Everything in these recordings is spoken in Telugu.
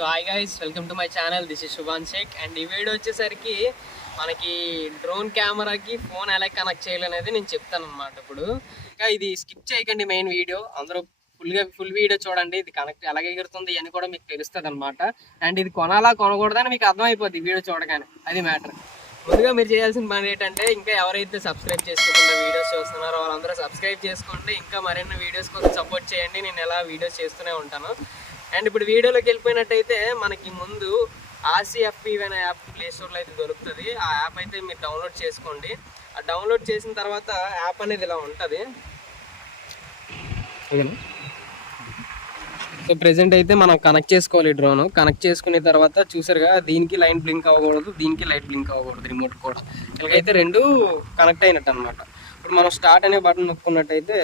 So hi guys, welcome to my channel. This is Shubhan Shaik. And ఈ వీడియో వచ్చేసరికి మనకి డ్రోన్ కెమెరాకి ఫోన్ ఎలా కనెక్ట్ చేయాలనేది నేను చెప్తాను అనమాట. ఇప్పుడు ఇంకా ఇది స్కిప్ చేయకండి, మెయిన్ వీడియో అందరూ ఫుల్ వీడియో చూడండి. ఇది కనెక్ట్ ఎలాగ ఎగురుతుంది అని కూడా మీకు తెలుస్తుంది అనమాట. అండ్ ఇది కొనాలా కొనకూడదని మీకు అర్థమైపోద్ది వీడియో చూడగానే, అది మ్యాటర్. ముందుగా మీరు చేయాల్సిన పని ఏంటంటే, ఇంకా ఎవరైతే సబ్స్క్రైబ్ చేసుకోకుండా వీడియోస్ చూస్తున్నారో వాళ్ళందరూ సబ్స్క్రైబ్ చేసుకోండి. ఇంకా మరిన్ని వీడియోస్ కోసం సపోర్ట్ చేయండి. నేను ఎలా వీడియోస్ చేస్తూనే ఉంటాను. అండ్ ఇప్పుడు వీడియోలోకి వెళ్ళిపోయినట్టయితే మనకి ముందు RCFP అనే యాప్ ప్లే స్టోర్లో అయితే దొరుకుతుంది. ఆ యాప్ అయితే మీరు డౌన్లోడ్ చేసుకోండి. ఆ డౌన్లోడ్ చేసిన తర్వాత యాప్ అనేది ఇలా ఉంటుంది. సో ప్రెజెంట్ అయితే మనం కనెక్ట్ చేసుకోవాలి డ్రోన్. కనెక్ట్ చేసుకునే తర్వాత చూసారుగా, దీనికి లైన్ బ్లింక్ అవ్వకూడదు, దీనికి లైట్ బ్లింక్ అవ్వకూడదు, రిమోట్ కూడా. ఇలాగైతే రెండు కనెక్ట్ అయినట్టు అనమాట. ఇప్పుడు మనం స్టార్ట్ అనే బటన్ నొక్కున్నట్టయితే,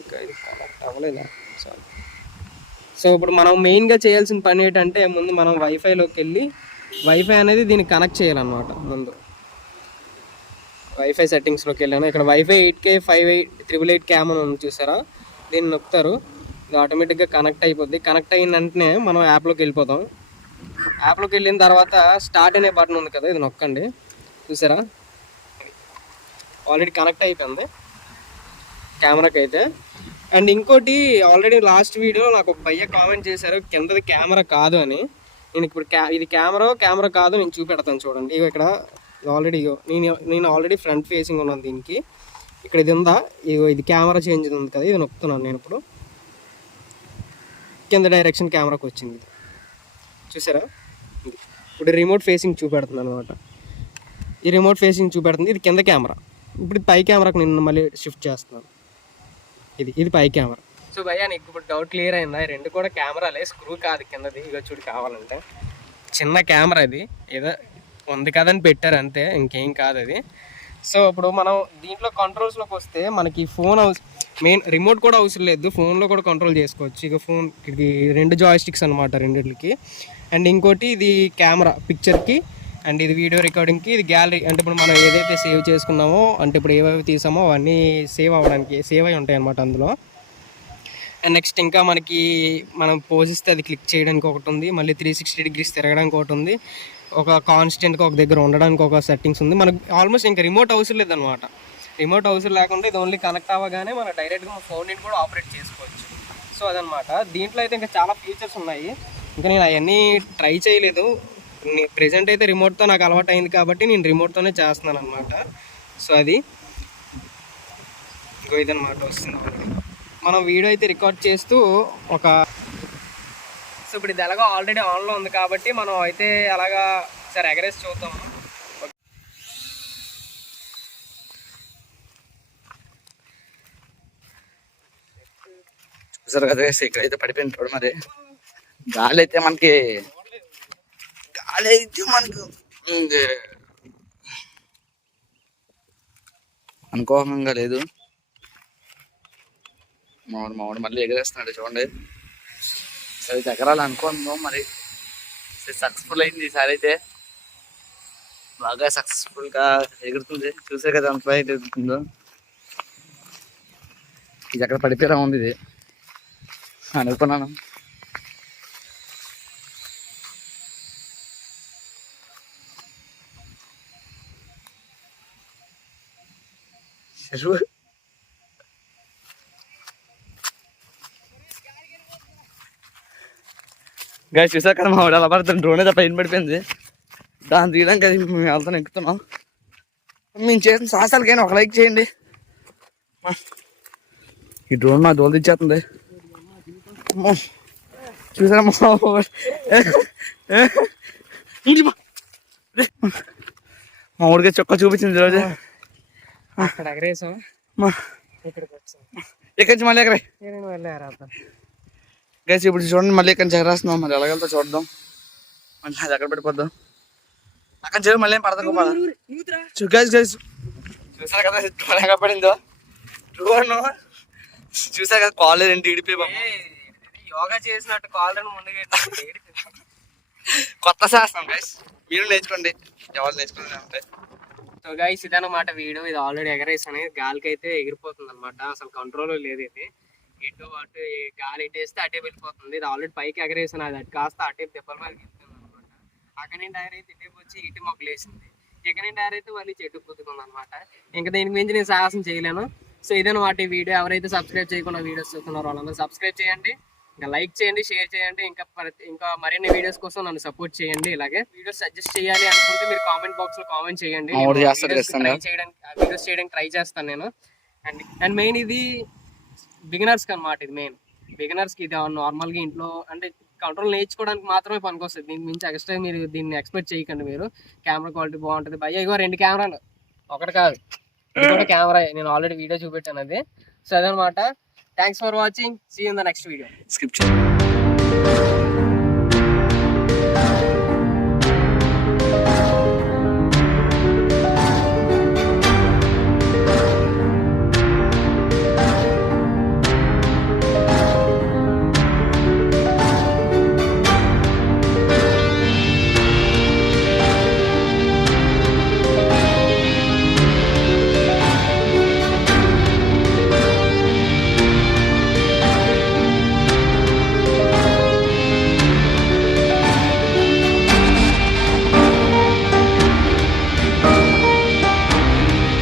ఇంకా ఇది కనెక్ట్ అవ్వలేదా? సారీ. సో ఇప్పుడు మనం మెయిన్గా చేయాల్సిన పని ఏంటంటే, ముందు మనం వైఫైలోకి వెళ్ళి వైఫై అనేది దీనికి కనెక్ట్ చేయాలన్నమాట. ముందు వైఫై సెట్టింగ్స్లోకి వెళ్ళాను. ఇక్కడ వైఫై 8K 5888 క్యామ్ అని ఉంది చూసారా, దీన్ని నొక్కుతారు. ఇది ఆటోమేటిక్గా కనెక్ట్ అయిపోద్ది. కనెక్ట్ అయిన వెంటనే మనం యాప్లోకి వెళ్ళిపోతాం. యాప్లోకి వెళ్ళిన తర్వాత స్టార్ట్ అనే బటన్ ఉంది కదా, ఇది నొక్కండి. చూసారా, ఆల్రెడీ కనెక్ట్ అయిపోయింది కెమెరాకి అయితే. అండ్ ఇంకోటి, ఆల్రెడీ లాస్ట్ వీడియోలో నాకు ఒక భయ్య కామెంట్ చేశారు కిందది కెమెరా కాదు అని. నేను ఇప్పుడు ఇది కెమెరా కాదు, నేను చూపెడతాను చూడండి. ఇగో ఇక్కడ ఆల్రెడీ నేను ఆల్రెడీ ఫ్రంట్ ఫేసింగ్ ఉన్నాను దీనికి. ఇక్కడ ఇది ఉందా, ఇగో ఇది కెమెరా చేంజ్ ఉంది కదా, ఇది నొక్కుతున్నాను నేను. ఇప్పుడు కింద డైరెక్షన్ కెమెరాకి వచ్చింది, చూసారా. ఇప్పుడు రిమోట్ ఫేసింగ్ చూపెడుతున్నాను అనమాట. ఈ రిమోట్ ఫేసింగ్ చూపెడుతుంది, ఇది కింద కెమెరా. ఇప్పుడు పై కెమెరాకి నేను మళ్ళీ షిఫ్ట్ చేస్తున్నాను. ఇది పై కెమెరా. సో భయ్యా, నీకు ఇప్పుడు డౌట్ క్లియర్ అయిందా? రెండు కూడా కెమెరాలే, స్క్రూ కాదు కిందది. ఇక చూడు, కావాలంటే చిన్న కెమెరా, ఇది ఏదో ఉంది కదని పెట్టారు అంతే, ఇంకేం కాదు అది. సో ఇప్పుడు మనం దీంట్లో కంట్రోల్స్లోకి వస్తే మనకి ఫోన్ మెయిన్ రిమోట్ కూడా అవసరం లేదు, ఫోన్లో కూడా కంట్రోల్ చేసుకోవచ్చు. ఇక ఫోన్ ఇది 2 జాయ్స్టిక్స్ అనమాట రెండిట్లకి. అండ్ ఇంకోటి ఇది కెమెరా పిక్చర్కి, అండ్ ఇది వీడియో రికార్డింగ్కి, ఇది గ్యాలరీ. అంటే ఇప్పుడు మనం ఏదైతే సేవ్ చేసుకున్నామో, అంటే ఇప్పుడు ఏవేవి తీసామో అవన్నీ సేవ్ అయి ఉంటాయి అనమాట అందులో. అండ్ నెక్స్ట్ ఇంకా మనకి మనం పోజ్ ఇస్తే అది క్లిక్ చేయడానికి ఒకటి ఉంది, మళ్ళీ 360 డిగ్రీస్ తిరగడానికి ఒకటి ఉంది, ఒక కాన్స్టెంట్గా ఒక దగ్గర ఉండడానికి ఒక సెట్టింగ్స్ ఉంది. మనకు ఆల్మోస్ట్ ఇంకా రిమోట్ అవసరం లేదనమాట. రిమోట్ అవసరం లేకుండా ఇది ఓన్లీ కనెక్ట్ అవ్వగానే మనం డైరెక్ట్గా మన ఫోన్ కూడా ఆపరేట్ చేసుకోవచ్చు. సో అదనమాట. దీంట్లో అయితే ఇంకా చాలా ఫీచర్స్ ఉన్నాయి. ఇంకా నేను అవన్నీ ట్రై చేయలేదు. ప్రెజెంట్ అయితే రిమోట్తో నాకు అలవాటు అయింది కాబట్టి నేను రిమోట్తోనే చేస్తున్నాను అనమాట. సో అది ఇంకో ఇదనమాట వస్తుంది. మనం వీడియో అయితే రికార్డ్ చేస్తూ సో ఇప్పుడు ఇది ఎలాగో ఆల్రెడీ ఆన్లో ఉంది కాబట్టి మనం అయితే అలాగా సరే ఎగరేసి చూద్దాము. చూసారు కదా, ఇక్కడైతే పడిపోయింది చూడు. మరి గాలి అయితే మనకి అనుకోకంగా లేదు. మామిడి మళ్ళీ ఎగరేస్తున్నాడు చూడండి. సరే ఎగరాలి అనుకుందాం, మరి సక్సెస్ఫుల్ అయింది ఈసారి అయితే. బాగా సక్సెస్ఫుల్గా ఎగురుతుంది. చూసే కదా అంత ఫ్లైట్ ఎగురుతుందో. ఇది ఎక్కడ పడిపోయేలా ఉంది, ఇది అనుకున్నాను. గాయ చూసా కదా, మా వాడు అలా పడుతుంది. డ్రోన్ అయితే పైన పడిపోయింది. దాన్ని తీయడానికి అది మేము వెళ్తాను, ఎక్కుతున్నాం. మేము చేసిన సాహసాలకైనా ఒక లైక్ చేయండి. ఈ డ్రోన్ మా దోలు తెచ్చేస్తుంది. చూసారా మా ఊడికి చొక్కా చూపించింది ఈరోజు. అక్కడ ఎగరేసాం, ఇక్కడి నుంచి మళ్ళీ ఎగరే గైస్. ఇప్పుడు చూడండి, మళ్ళీ ఇక్కడి నుంచి ఎగరేస్తున్నాం. మరి ఎలాగెళ్తా చూద్దాం. మళ్ళీ అది ఎక్కడ పడిపోద్దాం. అక్కడ చూడు, మళ్ళీ ఏం పడతాం కదా. గైస్ చూసారు కదా డ్రోన్ ఎక్కడ పడిందో. డ్రోన్ చూసారు కదా, కాలేజ్ ఏంటి ఇడిపి యోగా చేసినట్టు కాళ్ళను ముందుగా కొత్త శాస్త్రం గైస్, మీరు నేర్చుకోండి, ఎవరు నేర్చుకోండి అంటే. సో గైస్, ఇదన్నమాట వీడియో. ఇది ఆల్రెడీ ఎగరేసాను, గాలికి అయితే ఎగిరిపోతుంది అనమాట. అసలు కంట్రోల్ లేదు ఇది. ఇటు అటు గాలి ఇటేస్తే అటే వెళ్ళిపోతుంది. ఇది ఆల్రెడీ పైకి ఎగరేసాను, అది అటు కాస్త అటే దెబ్బల మీద వెళ్తుంది అనమాట. అక్కడి నుంచి టైర్ అయితే ఇటువైపు వచ్చి ఇటు మొక్కలు వేసింది, ఇక్కడ నుంచి టైర్ అయితే మళ్ళీ చెట్టు కుదుకుంది అనమాట. ఇంకా దీనికి మించి నేను సాహసం చేయలేను. సో ఇదన్నమాట ఈ వీడియో. ఎవరైతే సబ్స్క్రైబ్ చేయకుండా వీడియోస్ చూస్తున్నారో వాళ్ళందరూ సబ్స్క్రైబ్ చేయండి, ఇంకా లైక్ చేయండి, షేర్ చేయండి. ఇంకా మరిన్ని వీడియోస్ కోసం నన్ను సపోర్ట్ చేయండి. ఇలాగే వీడియోస్ సజెస్ట్ చేయాలి అనుకుంటే మీరు కామెంట్ బాక్స్ లో కామెంట్ చేయండి. వీడియోస్ చేయడానికి ట్రై చేస్తాను నేను. అండ్ మెయిన్ ఇది బిగినర్స్ కి అనమాట. ఇది మెయిన్ బిగినర్స్ కి. ఇది నార్మల్ గా ఇంట్లో అంటే కంట్రోల్ నేర్చుకోవడానికి మాత్రమే పనికొస్తుంది. దీని మించి ఎక్స్ట్రా మీరు దీన్ని ఎక్స్పెక్ట్ చేయకండి. మీరు కెమెరా క్వాలిటీ బాగుంటుంది భయ్య. ఇగో 2 కెమెరాలు, ఒకటి కాదు, ఇది కూడా కెమెరా. నేను ఆల్రెడీ వీడియో చూపెట్టాను అది. సో అదనమాట. Thanks for watching. See you in the next video.